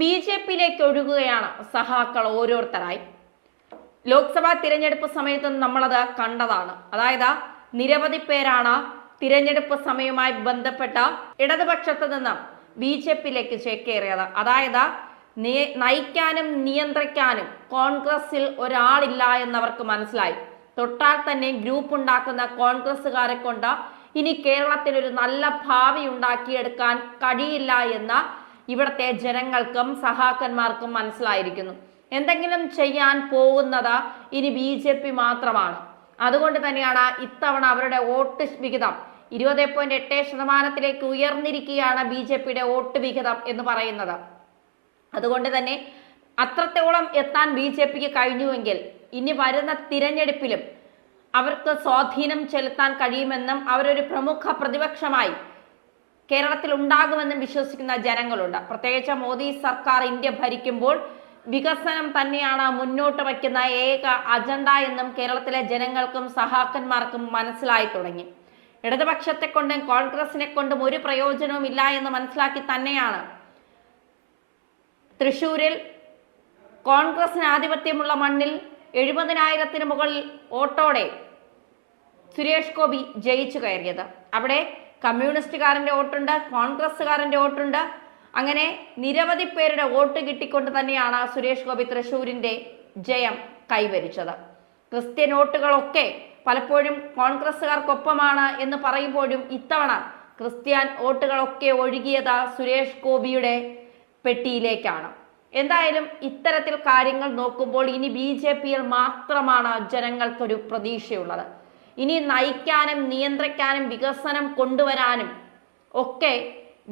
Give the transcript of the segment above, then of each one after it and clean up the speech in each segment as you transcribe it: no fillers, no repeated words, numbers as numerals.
ബി.ജെ.പിയിലേക്ക് ഒഴുകുകയാണ് സഹാക്കൾ ഓരോരുത്തരായി. ലോക്സഭാ തിരഞ്ഞെടുപ്പ് സമയത്ത് നമ്മളത് കണ്ടതാണ്. അതായത് നിരവധി പേരാണ് തിരഞ്ഞെടുപ്പ് സമയവുമായി ബന്ധപ്പെട്ട ഇടതുപക്ഷത്ത് നിന്ന് ബി.ജെ.പിയിലേക്ക് ചേക്കേറിയത്. അതായത് നയിക്കാനും നിയന്ത്രിക്കാനും കോൺഗ്രസിൽ ഒരാളില്ല എന്നവർക്ക് മനസ്സിലായി. തൊട്ടാൽ തന്നെ ഗ്രൂപ്പ് ഉണ്ടാക്കുന്ന കോൺഗ്രസ്സുകാരെ കൊണ്ട് ഇനി കേരളത്തിൽ ഒരു നല്ല ഭാവി ഉണ്ടാക്കിയെടുക്കാൻ കഴിയില്ല എന്ന ഇവിടുത്തെ ജനങ്ങൾക്കും സഹാക്കന്മാർക്കും മനസ്സിലായിരിക്കുന്നു. എന്തെങ്കിലും ചെയ്യാൻ പോകുന്നത് ഇനി ബി.ജെ.പി മാത്രമാണ്. അതുകൊണ്ട് തന്നെയാണ് ഇത്തവണ അവരുടെ വോട്ട് വിഹിതം 20.8% ഉയർന്നിരിക്കുകയാണ് ബി.ജെ.പിയുടെ വോട്ട് വിഹിതം എന്ന് പറയുന്നത്. അതുകൊണ്ട് തന്നെ അത്രത്തോളം എത്താൻ ബി.ജെ.പിക്ക് കഴിഞ്ഞുവെങ്കിൽ ഇനി വരുന്ന തിരഞ്ഞെടുപ്പിലും അവർക്ക് സ്വാധീനം ചെലുത്താൻ കഴിയുമെന്നും അവരൊരു പ്രമുഖ പ്രതിപക്ഷമായി കേരളത്തിൽ ഉണ്ടാകുമെന്നും വിശ്വസിക്കുന്ന ജനങ്ങളുണ്ട്. പ്രത്യേകിച്ച് മോദി സർക്കാർ ഇന്ത്യ ഭരിക്കുമ്പോൾ വികസനം തന്നെയാണ് മുന്നോട്ട് വയ്ക്കുന്ന ഏക അജണ്ട എന്നും കേരളത്തിലെ ജനങ്ങൾക്കും സഹാക്കന്മാർക്കും മനസ്സിലായി തുടങ്ങി. ഇടതുപക്ഷത്തെ കൊണ്ടും കോൺഗ്രസിനെ കൊണ്ടും ഒരു പ്രയോജനവും ഇല്ല എന്ന് മനസ്സിലാക്കി തന്നെയാണ് തൃശ്ശൂരിൽ കോൺഗ്രസിന് ആധിപത്യമുള്ള മണ്ണിൽ 70,000-ന് മുകളിൽ വോട്ടോടെ സുരേഷ് ഗോപി ജയിച്ചു കയറിയത്. അവിടെ കമ്മ്യൂണിസ്റ്റുകാരൻ്റെ വോട്ടുണ്ട്, കോൺഗ്രസ്സുകാരൻ്റെ വോട്ടുണ്ട്. അങ്ങനെ നിരവധി പേരുടെ വോട്ട് കിട്ടിക്കൊണ്ട് തന്നെയാണ് സുരേഷ് ഗോപി തൃശ്ശൂരിൻ്റെ ജയം കൈവരിച്ചത്. ക്രിസ്ത്യൻ വോട്ടുകളൊക്കെ പലപ്പോഴും കോൺഗ്രസ്സുകാർക്കൊപ്പമാണ് എന്ന് പറയുമ്പോഴും ഇത്തവണ ക്രിസ്ത്യൻ വോട്ടുകളൊക്കെ ഒഴുകിയത് സുരേഷ് ഗോപിയുടെ പെട്ടിയിലേക്കാണ്. എന്തായാലും ഇത്തരത്തിൽ കാര്യങ്ങൾ നോക്കുമ്പോൾ ഇനി ബി.ജെ.പിയിൽ മാത്രമാണ് ജനങ്ങൾക്കൊരു പ്രതീക്ഷയുള്ളത്. ഇനി നയിക്കാനും നിയന്ത്രിക്കാനും വികസനം കൊണ്ടുവരാനും ഒക്കെ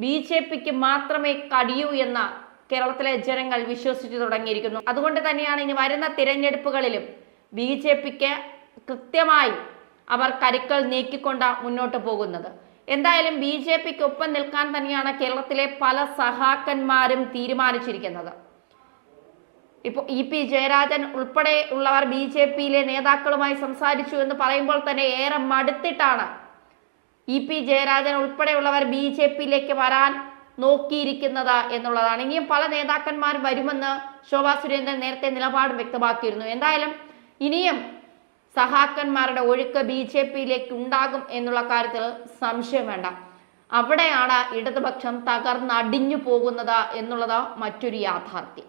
ബി.ജെ.പിക്ക് മാത്രമേ കഴിയൂ എന്ന് കേരളത്തിലെ ജനങ്ങൾ വിശ്വസിച്ചു തുടങ്ങിയിരിക്കുന്നു. അതുകൊണ്ട് തന്നെയാണ് ഇനി വരുന്ന തിരഞ്ഞെടുപ്പുകളിലും ബി.ജെ.പിക്ക് കൃത്യമായി അവർ കരുക്കൾ നീക്കിക്കൊണ്ട് മുന്നോട്ട് പോകുന്നത്. എന്തായാലും ബി.ജെ.പിക്ക് ഒപ്പം നിൽക്കാൻ തന്നെയാണ് കേരളത്തിലെ പല സഹാക്കന്മാരും തീരുമാനിച്ചിരിക്കുന്നത്. ഇപ്പോൾ ഇ.പി. ജയരാജൻ ഉൾപ്പെടെ ഉള്ളവർ ബി.ജെ.പിയിലെ നേതാക്കളുമായി സംസാരിച്ചു എന്ന് പറയുമ്പോൾ തന്നെ ഏറെ മടുത്തിട്ടാണ് ഇ.പി. ജയരാജൻ ഉൾപ്പെടെയുള്ളവർ ബി.ജെ.പിയിലേക്ക് വരാൻ നോക്കിയിരിക്കുന്നത് എന്നുള്ളതാണ്. ഇനിയും പല നേതാക്കന്മാരും വരുമെന്ന് ശോഭാ സുരേന്ദ്രൻ നേരത്തെ നിലപാട് വ്യക്തമാക്കിയിരുന്നു. എന്തായാലും ഇനിയും സഹാക്കന്മാരുടെ ഒഴുക്ക് ബി.ജെ.പിയിലേക്ക് ഉണ്ടാകും എന്നുള്ള കാര്യത്തിൽ സംശയം വേണ്ട. അവിടെയാണ് ഇടതുപക്ഷം തകർന്നടിഞ്ഞു പോകുന്നത് എന്നുള്ളത് മറ്റൊരു യാഥാർത്ഥ്യം.